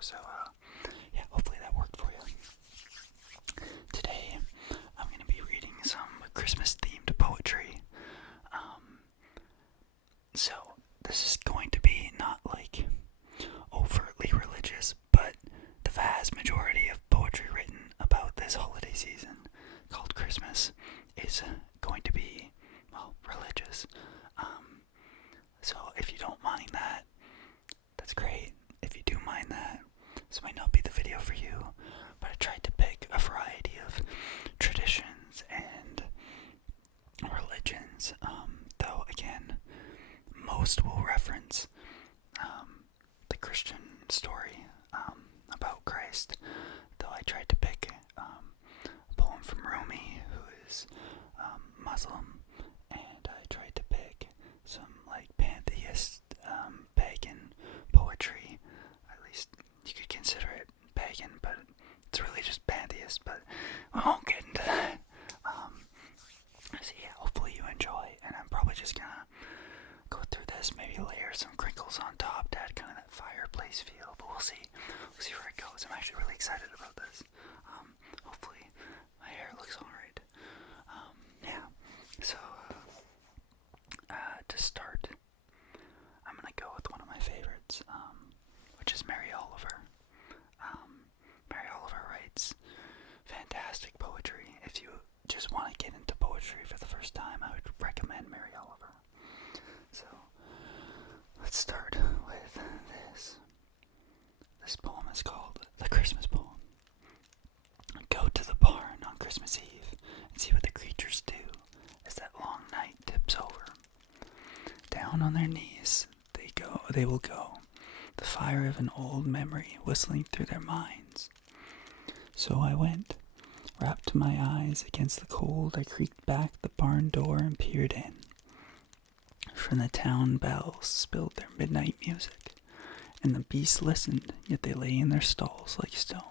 So, yeah, hopefully that worked for you. Today, I'm going to be reading some Christmas-themed poetry. So, this is going to be not like overtly religious, but the vast majority of poetry written about this holiday season called Christmas is going to be, well, religious. So if you don't mind that, that's great. If you do mind that, this might not be the video for you, but I tried to pick a variety of traditions and religions, though again, most will reference the Christian story about Christ, though I tried to pick a poem from Rumi, who is Muslim, and I tried to pick some like pantheist, pagan poetry. At least you could consider it pagan, but it's really just pantheist, but we won't get into that. So yeah, hopefully you enjoy, and I'm probably just gonna go through this, maybe layer some crinkles on top to add kind of that fireplace feel, but we'll see where it goes. I'm actually really excited about this. Hopefully my hair looks alright. Yeah, so to start, I'm gonna go with one of my favorites, which is Mary Oliver. Mary Oliver writes fantastic poetry. If you just want to get into poetry for the first time, I would recommend Mary Oliver. So, let's start with this. This poem is called The Christmas Poem. Go to the barn on Christmas Eve and see what the creatures do as that long night tips over. Down on their knees they will go, the fire of an old memory whistling through their minds. So I went, wrapped my eyes against the cold. I creaked back the barn door and peered in. From the town bells spilled their midnight music, and the beasts listened, yet they lay in their stalls like stone.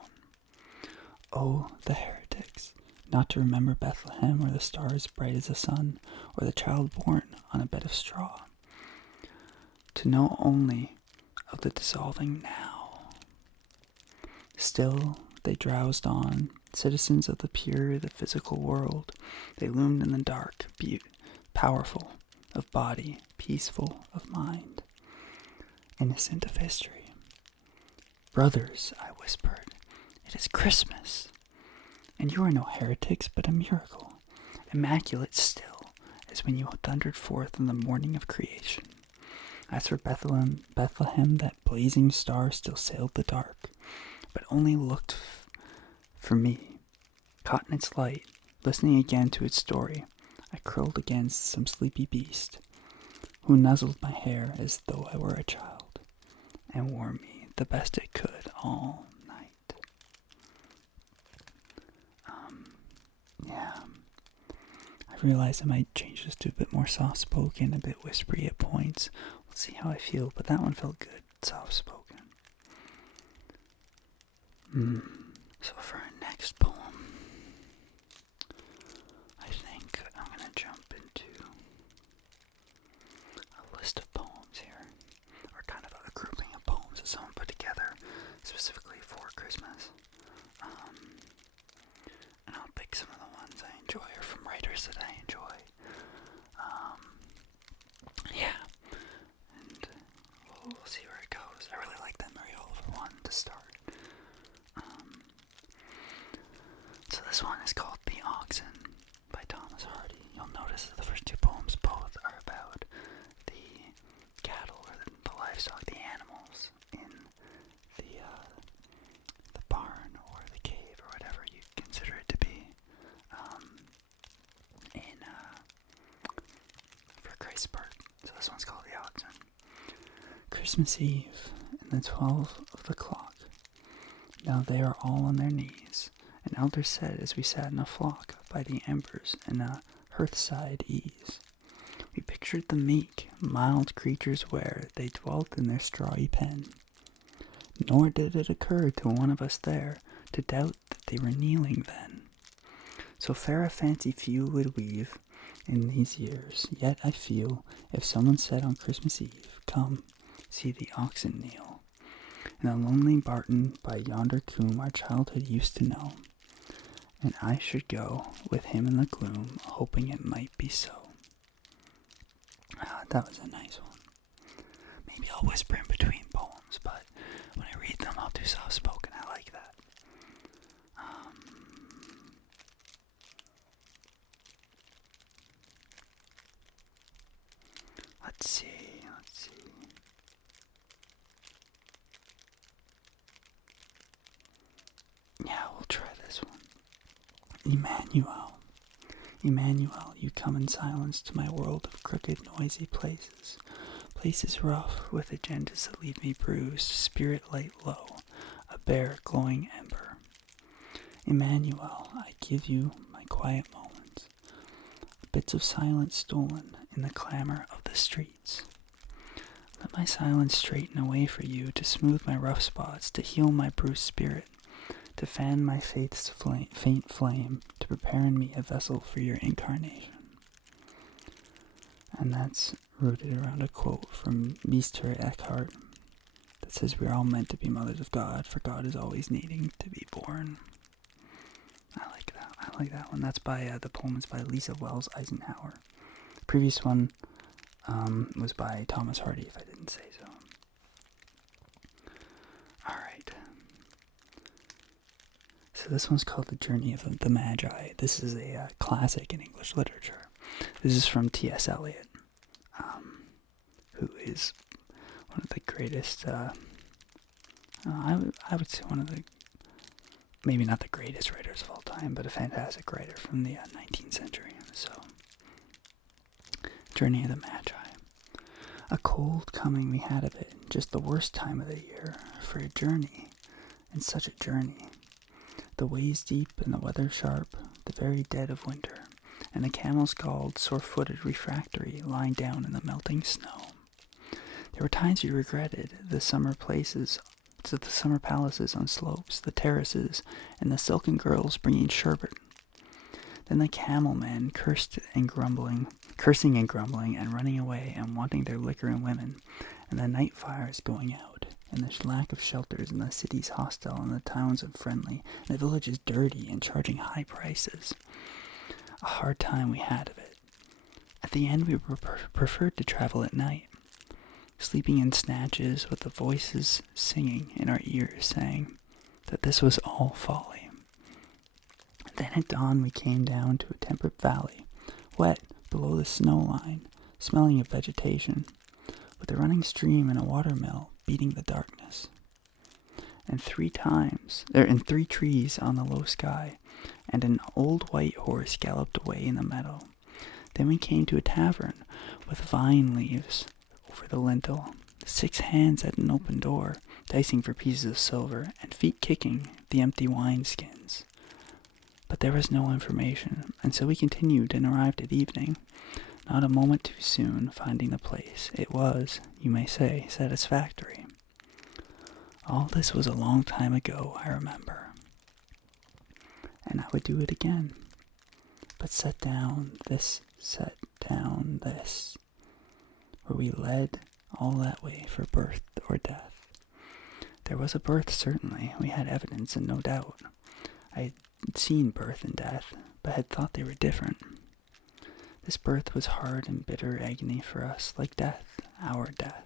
Oh, the heretics, not to remember Bethlehem or the stars bright as the sun, or the child born on a bed of straw. To know only of the dissolving now. Still, they drowsed on, citizens of the pure, the physical world. They loomed in the dark, powerful of body, peaceful of mind, innocent of history. Brothers, I whispered, it is Christmas, and you are no heretics, but a miracle, immaculate still, as when you thundered forth in the morning of creation. As for Bethlehem, that blazing star still sailed the dark, but only looked for me, caught in its light, listening again to its story. I curled against some sleepy beast, who nuzzled my hair as though I were a child, and wore me the best it could all night. Yeah, I realized I might change this to a bit more soft-spoken, a bit whispery at points. We'll see how I feel, but that one felt good, soft-spoken. So for our next poem, I think I'm going to jump into a list of poems here, or kind of a grouping of poems that someone put together specifically for Christmas. And I'll pick some of the ones I enjoy, or from writers that I enjoy. Yeah, and we'll see where it goes. I really like that Mary Oliver one to start. So this one is called The Oxen by Thomas Hardy. You'll notice that the first two poems both are about the cattle, or the livestock, the animals in the barn or the cave or whatever you consider it to be for Christ's birth. So this one's called The Oxen. Christmas Eve, in the 12 of the clock. Now they are all on their knees. An elder said as we sat in a flock by the embers in a hearthside ease. We pictured the meek, mild creatures where they dwelt in their strawy pen. Nor did it occur to one of us there to doubt that they were kneeling then. So fair a fancy few would weave in these years, yet I feel if someone said on Christmas Eve, come, see the oxen kneel, In a lonely barton by yonder coombe our childhood used to know, and I should go with him in the gloom, hoping it might be so. That was a nice one. Maybe I'll whisper in between poems, but when I read them, I'll do soft spoken. I like that. Let's see. Yeah, we'll try this one. Emmanuel, you come in silence to my world of crooked, noisy places. Places rough, with agendas that leave me bruised, spirit light low, a bare, glowing ember. Emmanuel, I give you my quiet moments, bits of silence stolen in the clamor of the streets. Let my silence straighten a way for you to smooth my rough spots, to heal my bruised spirit, to fan my faith's faint flame, to prepare in me a vessel for your incarnation. And that's rooted around a quote from Meister Eckhart that says we're all meant to be mothers of God, for God is always needing to be born. I like that one. That's by, the poem is by Lisa Wells Isenhower. The previous one was by Thomas Hardy, if I didn't say so. Alright. So this one's called The Journey of the Magi. This is a classic in English literature. This is from T.S. Eliot, who is one of the greatest, I would say one of the, maybe not the greatest writers of all time, but a fantastic writer from the 19th century. So, Journey of the Magi. A cold coming we had of it, just the worst time of the year for a journey, and such a journey. The ways deep and the weather sharp, the very dead of winter, and the camels galled, sore-footed, refractory, lying down in the melting snow. There were times we regretted the summer palaces on slopes, the terraces, and the silken girls bringing sherbet. Then the camel men cursing and grumbling, and running away, and wanting their liquor and women, and the night fires going out, and the lack of shelters, and the cities hostile, and the towns unfriendly, and the villages dirty, and charging high prices. A hard time we had of it. At the end we preferred to travel at night, sleeping in snatches with the voices singing in our ears, saying that this was all folly. Then at dawn we came down to a temperate valley, wet below the snow line, smelling of vegetation, with a running stream and a watermill beating the darkness. And 3 trees on the low sky, and an old white horse galloped away in the meadow. Then we came to a tavern with vine leaves over the lintel, 6 hands at an open door, dicing for pieces of silver, and feet kicking the empty wineskins. But there was no information, and so we continued and arrived at evening, not a moment too soon finding the place. It was, you may say, satisfactory. All this was a long time ago, I remember, and I would do it again. But set down this, where we led all that way for birth or death. There was a birth, certainly. We had evidence and no doubt. I had seen birth and death, but had thought they were different. This birth was hard and bitter agony for us, like death, our death.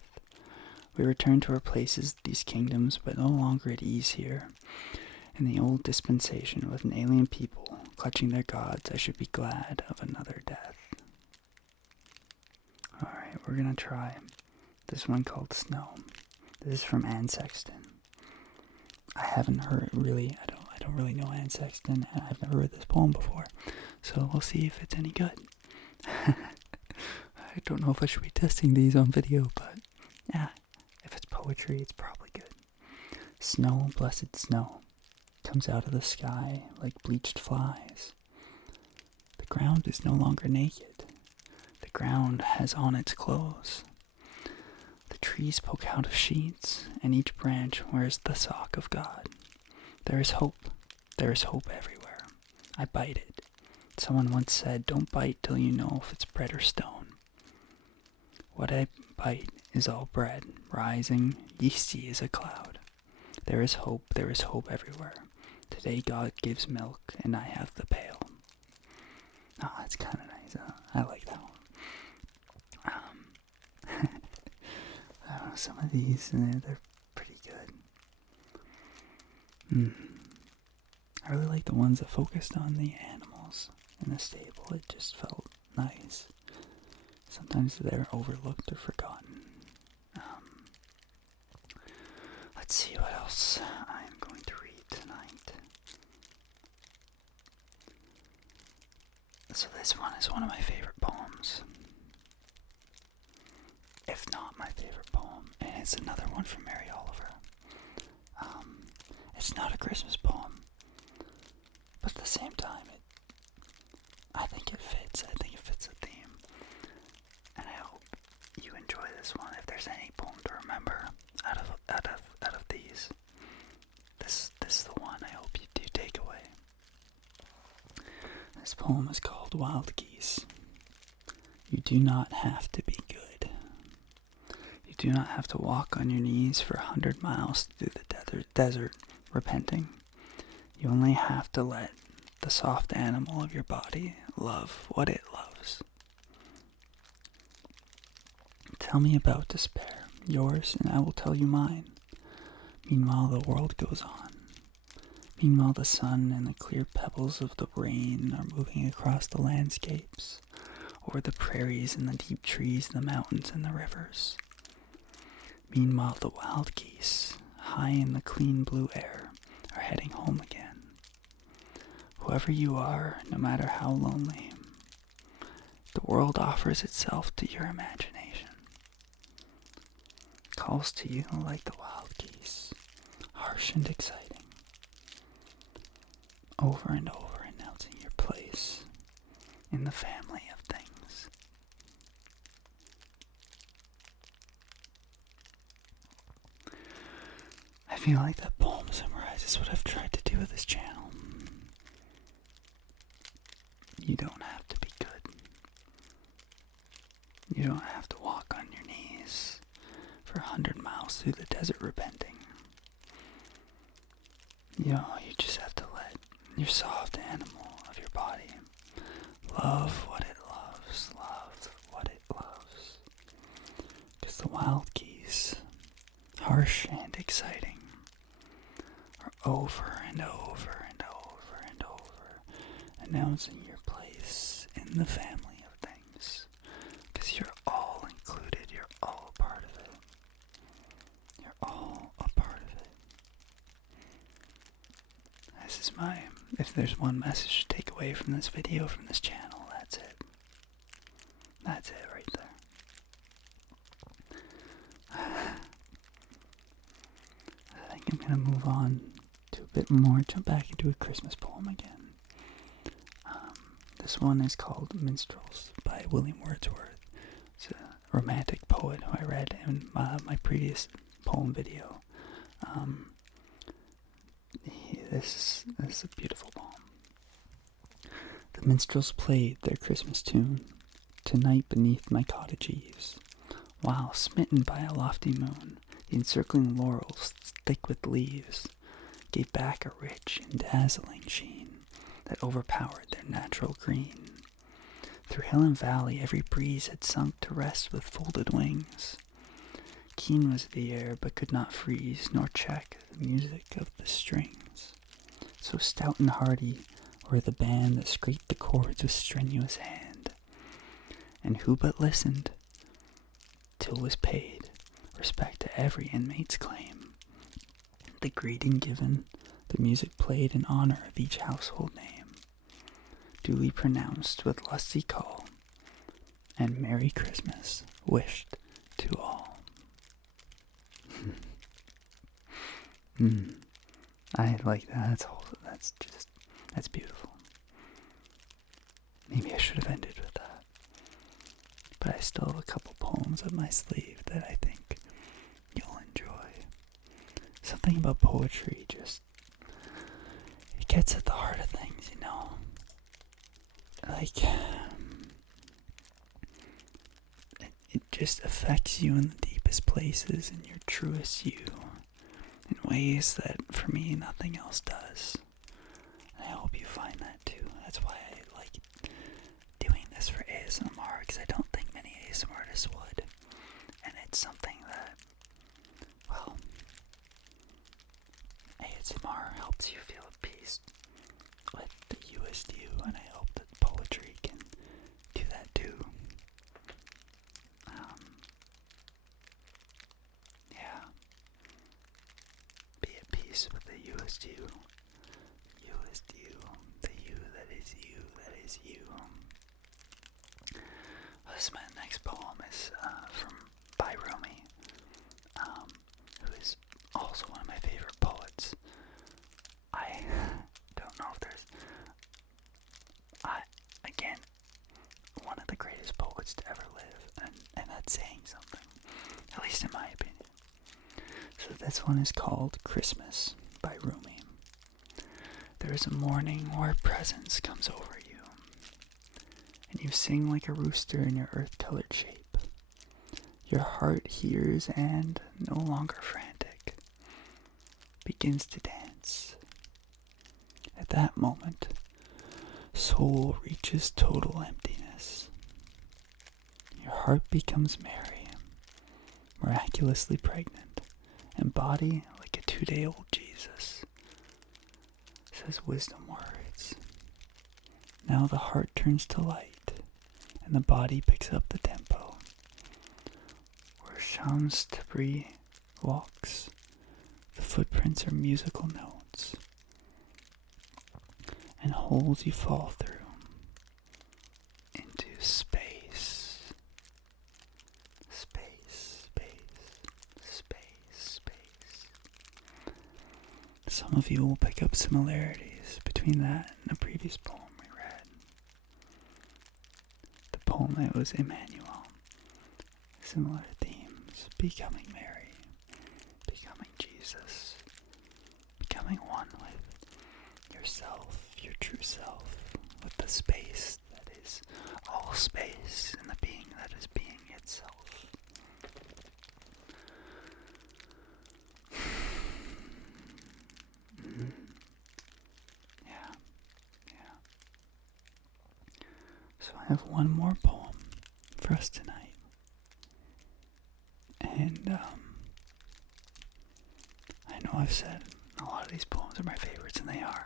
We returned to our places, these kingdoms, but no longer at ease here. In the old dispensation, with an alien people clutching their gods, I should be glad of another death. Alright, we're gonna try this one called Snow. This is from Anne Sexton. I haven't heard really, I don't really know Anne Sexton, and I've never read this poem before, so we'll see if it's any good. I don't know if I should be testing these on video, but yeah, if it's poetry, it's probably good. Snow, blessed snow, comes out of the sky like bleached flies. The ground is no longer naked. The ground has on its clothes. The trees poke out of sheets, and each branch wears the sock of God. There is hope. There is hope everywhere. I bite it. Someone once said, don't bite till you know if it's bread or stone. What I bite is all bread, rising, yeasty as a cloud. There is hope everywhere. Today God gives milk, and I have the pail. Oh, that's kind of nice. I like that one. I don't know, some of these, they're pretty good. I really like the ones that focused on the animals in the stable. It just felt nice. Sometimes they're overlooked or forgotten. Let's see what else I'm going to read tonight. So this one is one of my favorite poems. If not my favorite poem. And it's another one from Mary Oliver. It's not a Christmas poem. But at the same time, I think it fits. I think it fits the theme. And I hope you enjoy this one. If there's any poem to remember out of these, this is the one I hope you do take away. This poem is called Wild Geese. You do not have to be good. You do not have to walk on your knees for 100 miles through the desert repenting. You only have to let the soft animal of your body love what it loves. Tell me about despair, yours, and I will tell you mine. Meanwhile the world goes on. Meanwhile the sun and the clear pebbles of the rain are moving across the landscapes, over the prairies and the deep trees, the mountains and the rivers. Meanwhile the wild geese, high in the clean blue air, are heading home again. Whoever you are, no matter how lonely, the world offers itself to your imagination. Calls to you like the wild geese, harsh and exciting, over and over announcing your place in the family of things. I feel like that poem summarizes what I've tried to do with this channel. You don't have to be good. You don't have to walk on your knees for 100 miles through the desert repenting. You just have to let your soft animal of your body love what it loves, love what it loves. Because the wild geese, harsh and exciting, are over and over and over and over announcing your place in the family of things. Because you're all included, you're all a part of it. You're all a part of it. This is if there's one message to take away from this video, from this channel, that's it. That's it right there. I think I'm going to move on to a bit more, jump back into a Christmas poem again. This one is called Minstrels by William Wordsworth. It's a romantic poet who I read in my previous poem video. This is a beautiful poem. The minstrels played their Christmas tune tonight beneath my cottage eaves, while, smitten by a lofty moon, the encircling laurels, thick with leaves, gave back a rich and dazzling sheen that overpowered their natural green. Through hill and valley every breeze had sunk to rest with folded wings. Keen was the air, but could not freeze nor check the music of the strings. So stout and hearty were the band that scraped the chords with strenuous hand. And who but listened till was paid respect to every inmate's claim. The greeting given, the music played in honor of each household name, duly pronounced with lusty call, and Merry Christmas wished to all. I like that. That's beautiful. Maybe I should have ended with that. But I still have a couple poems up my sleeve that I think you'll enjoy. Something about poetry just, it gets at the heart of things, you know? Like, it just affects you in the deepest places, in your truest you, in ways that, for me, nothing else does. And I hope you find that too. That's why I like doing this for ASMR, because I don't think many ASMR artists would. And it's something that, well, ASMR helps you feel at peace with the you as you, and I hope that poetry can do that too. Yeah. Be at peace with the you as you. You as you. The you that is you, that is you. My next poem is by Rumi, who is also one of my favorite poets. I don't know if there's, again, one of the greatest poets to ever live, and that's saying something, at least in my opinion. So this one is called Christmas by Rumi. There is a morning where presence comes over you, and you sing like a rooster in your earth-colored shape. Your heart hears and, no longer frantic, begins to dance. At that moment, soul reaches total emptiness. Your heart becomes merry, miraculously pregnant, and body like a 2-day-old Jesus. Says wisdom words. Now the heart turns to light, and the body picks up the tempo. Where Shams Tabri walks, the footprints are musical notes, and holes you fall through into space. Space, space, space, space. Some of you will pick up similarities between that and the previous poem we read. The poem that was Emmanuel. Similar themes, becoming Mary, becoming Jesus, becoming one with yourself, your true self, with the space that is all space and the being that is being itself. Yeah. So I have one more poem for us tonight. And I know I've said a lot of these poems are my favorites, and they are.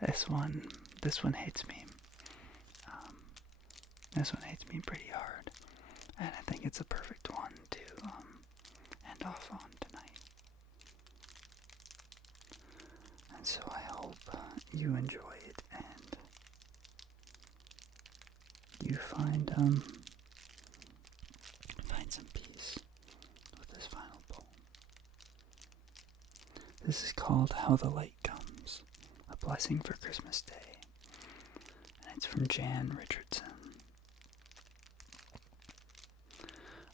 This one hits me. This one hits me pretty hard, and I think it's a perfect one to end off on tonight. And so I hope you enjoy it and you find some peace with this final poem. This is called How the Light Comes, a Blessing for Christmas Day, and it's from Jan Richardson.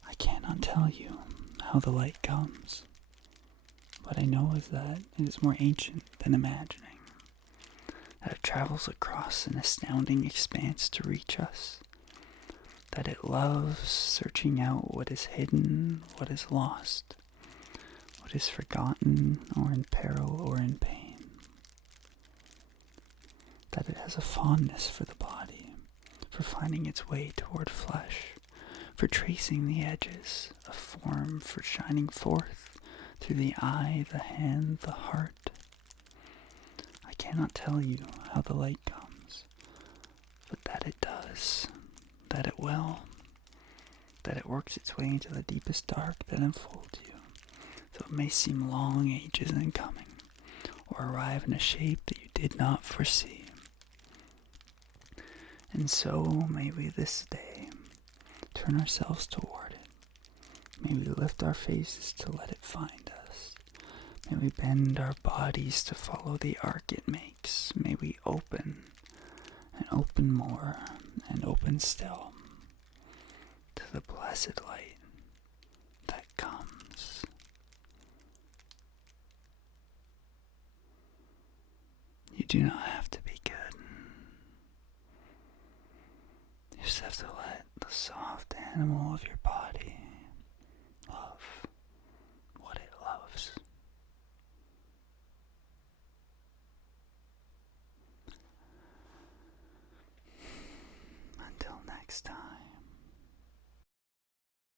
I cannot tell you how the light comes. What I know is that it is more ancient than imagining, that it travels across an astounding expanse to reach us, that it loves searching out what is hidden, what is lost, what is forgotten or in peril or in pain, that it has a fondness for the body, for finding its way toward flesh, for tracing the edges of form, for shining forth through the eye, the hand, the heart. I cannot tell you how the light comes, but that it does, that it will, that it works its way into the deepest dark that enfolds you, though it may seem long ages in coming, or arrive in a shape that you did not foresee. And so may we this day turn ourselves toward it. May we lift our faces to let it find us. May we bend our bodies to follow the arc it makes. May we open and open more and open still to the blessed light that comes. You do not have to be good. You just have to let the soft animal of your body